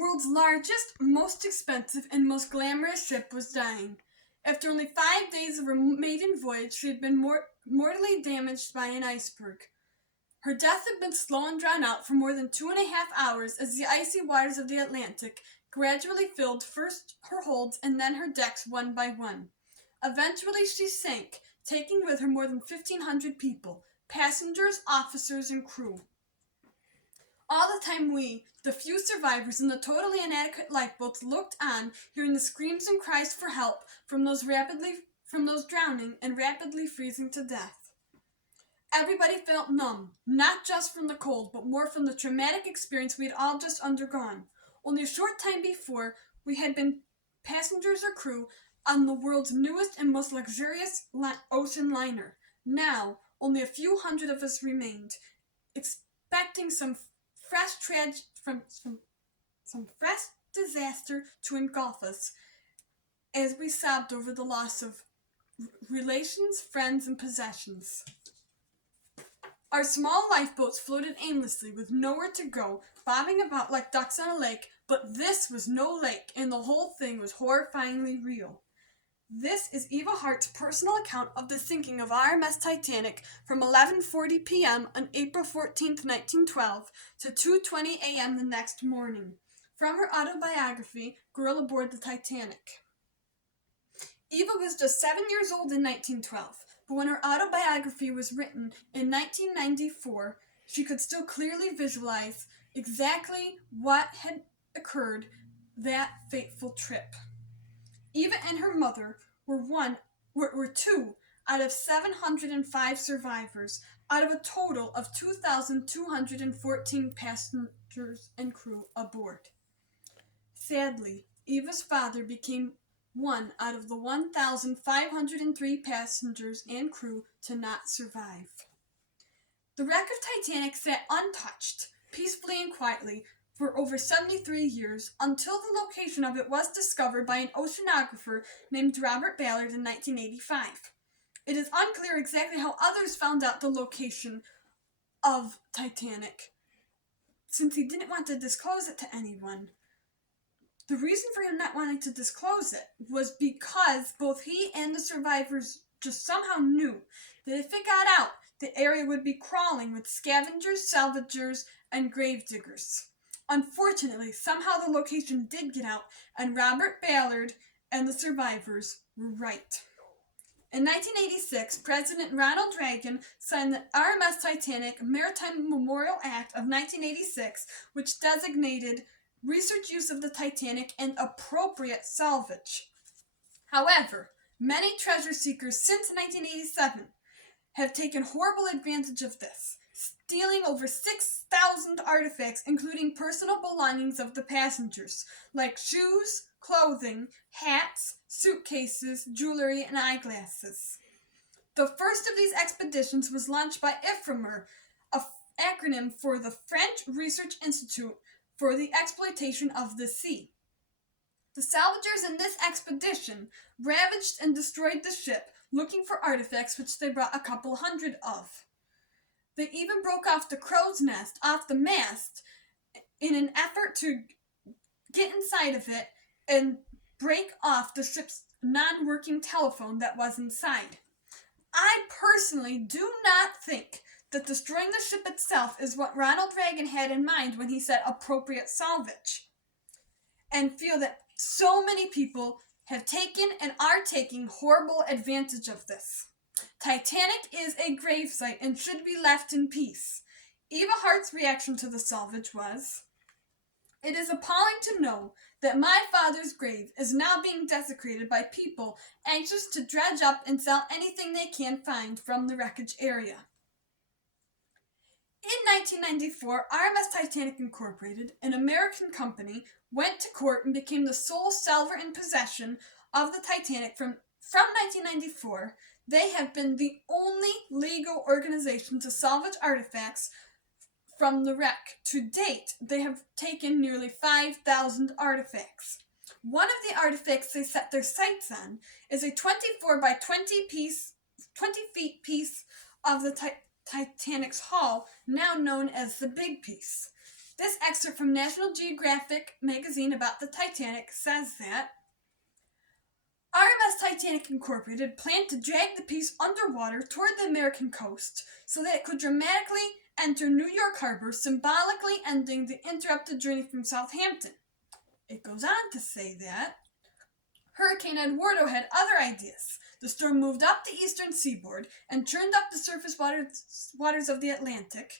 world's largest, most expensive, and most glamorous ship was dying. After only 5 days of her maiden voyage, she had been mortally damaged by an iceberg. Her death had been slow and drawn out for more than 2.5 hours as the icy waters of the Atlantic gradually filled first her holds and then her decks one by one. Eventually she sank, taking with her more than 1,500 people, passengers, officers, and crew. All the time we, the few survivors in the totally inadequate lifeboats, looked on, hearing the screams and cries for help from those drowning and rapidly freezing to death. Everybody felt numb, not just from the cold, but more from the traumatic experience we had all just undergone. Only a short time before, we had been passengers or crew on the world's newest and most luxurious ocean liner. Now, only a few hundred of us remained, expecting some fresh disaster to engulf us as we sobbed over the loss of relations, friends, and possessions. Our small lifeboats floated aimlessly with nowhere to go, bobbing about like ducks on a lake, but this was no lake, and the whole thing was horrifyingly real. This is Eva Hart's personal account of the sinking of RMS Titanic from 11:40 p.m. on April 14, 1912 to 2:20 a.m. the next morning. From her autobiography, Girl Aboard the Titanic. Eva was just 7 years old in 1912. But when her autobiography was written in 1994, she could still clearly visualize exactly what had occurred that fateful trip. Eva and her mother were 2 out of 705 survivors, out of a total of 2,214 passengers and crew aboard. Sadly, Eva's father became 1 out of the 1,503 passengers and crew to not survive. The wreck of Titanic sat untouched, peacefully and quietly, for over 73 years, until the location of it was discovered by an oceanographer named Robert Ballard in 1985. It is unclear exactly how others found out the location of Titanic, since he didn't want to disclose it to anyone. The reason for him not wanting to disclose it was because both he and the survivors just somehow knew that if it got out, the area would be crawling with scavengers, salvagers, and gravediggers. Unfortunately, somehow the location did get out, and Robert Ballard and the survivors were right. In 1986, President Ronald Reagan signed the RMS Titanic Maritime Memorial Act of 1986, which designated research use of the Titanic and appropriate salvage. However, many treasure seekers since 1987 have taken horrible advantage of this, stealing over 6,000 artifacts, including personal belongings of the passengers, like shoes, clothing, hats, suitcases, jewelry, and eyeglasses. The first of these expeditions was launched by IFREMER, an acronym for the French Research Institute for the Exploitation of the Sea. The salvagers in this expedition ravaged and destroyed the ship, looking for artifacts which they brought a couple hundred of. They even broke off the crow's nest off the mast in an effort to get inside of it and break off the ship's non-working telephone that was inside. I personally do not think that destroying the ship itself is what Ronald Reagan had in mind when he said appropriate salvage, and feel that so many people have taken and are taking horrible advantage of this. Titanic is a gravesite and should be left in peace. Eva Hart's reaction to the salvage was, "It is appalling to know that my father's grave is now being desecrated by people anxious to dredge up and sell anything they can find from the wreckage area." In 1994, RMS Titanic Incorporated, an American company, went to court and became the sole salver in possession of the Titanic from 1994. They have been the only legal organization to salvage artifacts from the wreck. To date, they have taken nearly 5,000 artifacts. One of the artifacts they set their sights on is a 24 by 20 feet piece of the Titanic's hull, now known as the Big Piece. This excerpt from National Geographic magazine about the Titanic says that RMS Titanic Incorporated planned to drag the piece underwater toward the American coast so that it could dramatically enter New York Harbor, symbolically ending the interrupted journey from Southampton. It goes on to say that Hurricane Eduardo had other ideas. The storm moved up the eastern seaboard and churned up the surface waters of the Atlantic.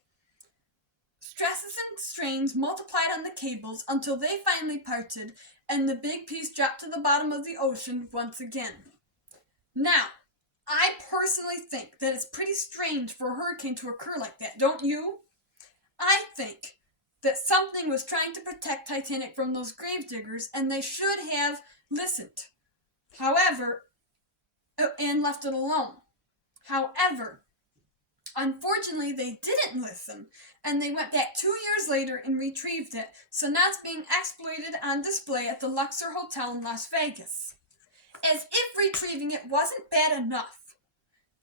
Stresses and strains multiplied on the cables until they finally parted and the big piece dropped to the bottom of the ocean once again. Now, I personally think that it's pretty strange for a hurricane to occur like that, don't you? I think that something was trying to protect Titanic from those gravediggers and they should have listened. However, and left it alone. However, unfortunately, they didn't listen, and they went back 2 years later and retrieved it, so now it's being exploited on display at the Luxor Hotel in Las Vegas. As if retrieving it wasn't bad enough,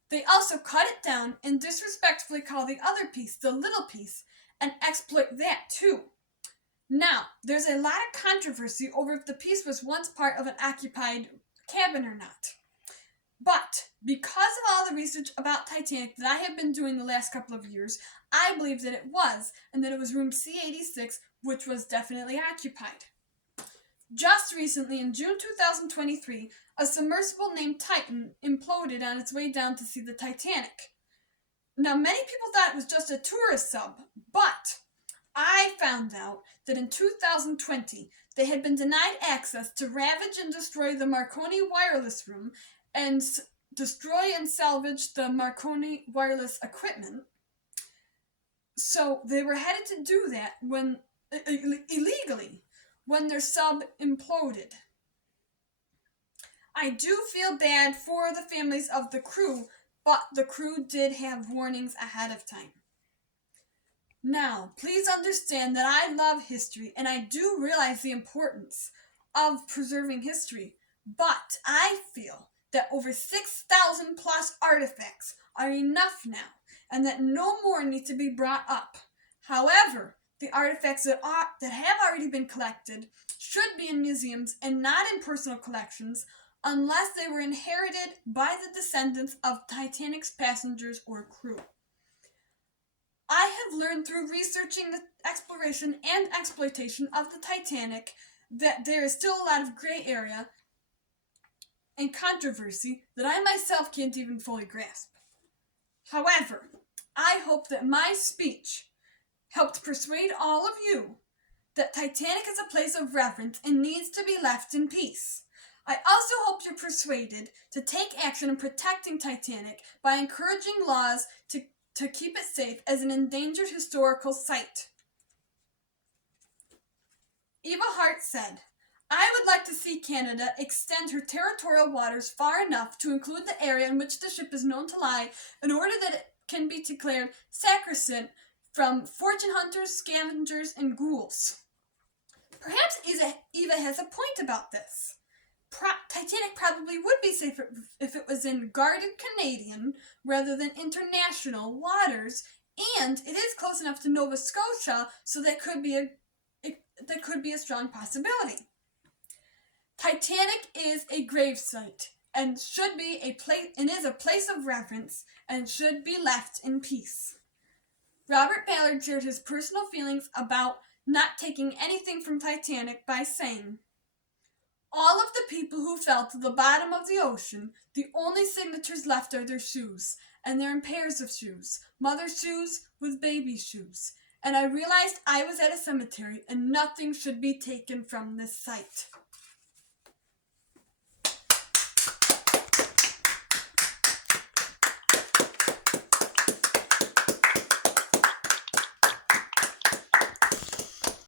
they also cut it down and disrespectfully call the other piece the little piece and exploit that too. Now, there's a lot of controversy over if the piece was once part of an occupied cabin or not. But because of all the research about Titanic that I have been doing the last couple of years, I believe that it was, and that it was room C86, which was definitely occupied. Just recently, in June 2023, a submersible named Titan imploded on its way down to see the Titanic. Now, many people thought it was just a tourist sub, but I found out that in 2020, they had been denied access to ravage and destroy the Marconi wireless room and destroy and salvage the Marconi wireless equipment. So they were headed to do that when illegally when their sub imploded. I do feel bad for the families of the crew, but the crew did have warnings ahead of time. Now, please understand that I love history and I do realize the importance of preserving history, but I feel that over 6,000 plus artifacts are enough now and that no more need to be brought up. However, the artifacts that have already been collected should be in museums and not in personal collections unless they were inherited by the descendants of Titanic's passengers or crew. I have learned through researching the exploration and exploitation of the Titanic that there is still a lot of gray area and controversy that I myself can't even fully grasp. However, I hope that my speech helped persuade all of you that Titanic is a place of reverence and needs to be left in peace. I also hope you're persuaded to take action in protecting Titanic by encouraging laws to keep it safe as an endangered historical site. Eva Hart said, I would like to see Canada extend her territorial waters far enough to include the area in which the ship is known to lie in order that it can be declared sacrosanct from fortune hunters, scavengers, and ghouls. Perhaps Eva has a point about this. Titanic probably would be safer if it was in guarded Canadian rather than international waters, and it is close enough to Nova Scotia, so that could be a strong possibility. Titanic is a grave site and should be is a place of reverence and should be left in peace. Robert Ballard shared his personal feelings about not taking anything from Titanic by saying, all of the people who fell to the bottom of the ocean, the only signatures left are their shoes, and they're in pairs of shoes, mother's shoes with baby shoes. And I realized I was at a cemetery and nothing should be taken from this site.